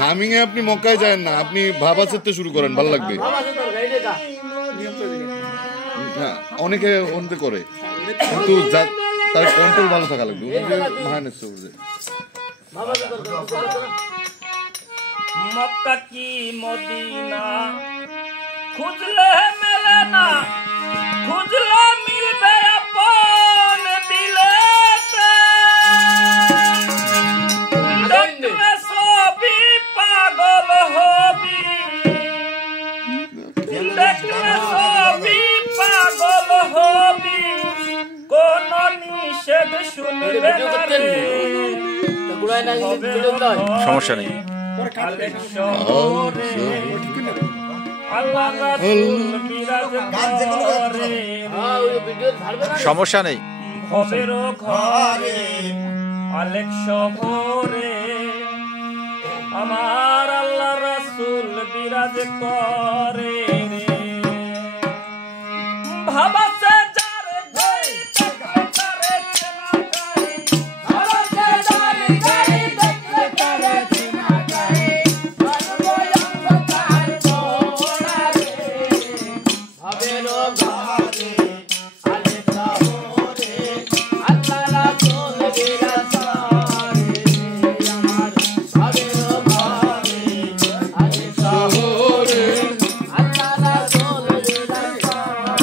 Humming এ আপনি মক্কায় যায় না, আপনি ভাবা চেতে শুরু করেন, ভালো লাগবে। অনেকে অন্তে করে, কিন্তু তার কন্ট্রোল ভালো থাকা লাগবে। মক্কা কি মদিনা খুঁজলে মেলে না, খুঁজলে মিলবে আপন দিলেতে। দেখলে সবই পাগল হবি, দেখলে সবই পাগল হবি, কোন নিষেধ শুনবে না রে। সমস্যা নেই, সমস্যা নেই। ভবের ঘরে আলেক শহরে আমার আল্লাহ রাসূল বিরাজ করে রে। ভাবাছে যারে গাই দেখলে তারে চেনা গাই, ভাবাছে যারে গাই দেখলে তারে চেনা গাই, সর্বয়ঙ্গ তার গোড়া রে। ভবের ঘরে আলেক শহরে আল্লাহ রাসূল বিরাজ করে রে। আমার ভবের ঘরে আলেক শহরে আল্লাহ রাসূল বিরাজ করে।